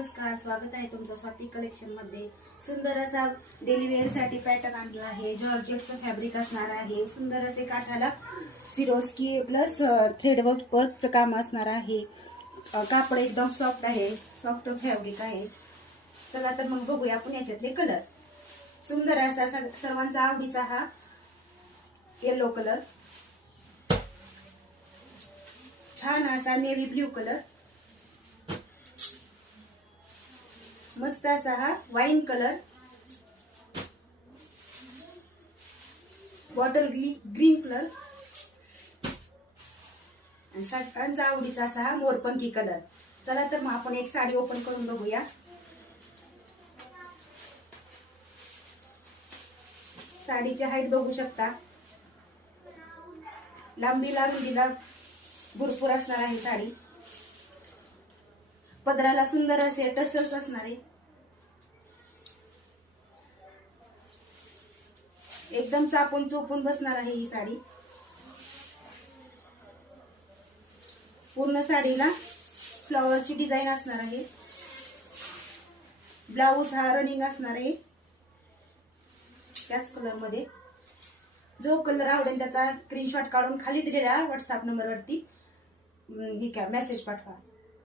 नमस्कार, स्वागत आहे तुमचं स्वाती कलेक्शन मध्ये। सुंदर असा डेली वेअर साठी पॅटर्न आणला आहे। जॉर्जेटचं फॅब्रिक असणार आहे। सुंदर असे काठाला सिरोस्की प्लस थ्रेड वर्कचं काम असणार आहे। कापड एकदम सॉफ्ट आहे, सॉफ्ट फॅब्रिक आहे। चला तर मग बघूया आपण याच्यातले कलर। सुंदर असा सर्वांचा आवडीचा हा येलो कलर, छान असा नेव्ही ब्ल्यू कलर, मस्त असा हा wine colour, bottle green colour आणि सगळ्यांचा आवडीचा असा हा मोरपंखी कलर। चला तर मग आपण एक साडी ओपन करून बघूया। साडीची हाईट बघू शकता, लांबीला रुंदीला भरपूर असणार आहे साडी। पदराला सुंदर असे टसल्स असणार आहे। एकदम चापून चोपून बसणार आहे ही साडी। पूर्ण साडीला फ्लॉवरची डिझाईन असणार आहे। ब्लाऊज हा रनिंग असणार आहे त्याच कलर मध्ये। जो कलर आवडेल त्याचा स्क्रीनशॉट काढून खाली दिलेल्या व्हॉट्सअप नंबरवरती मेसेज पाठवा।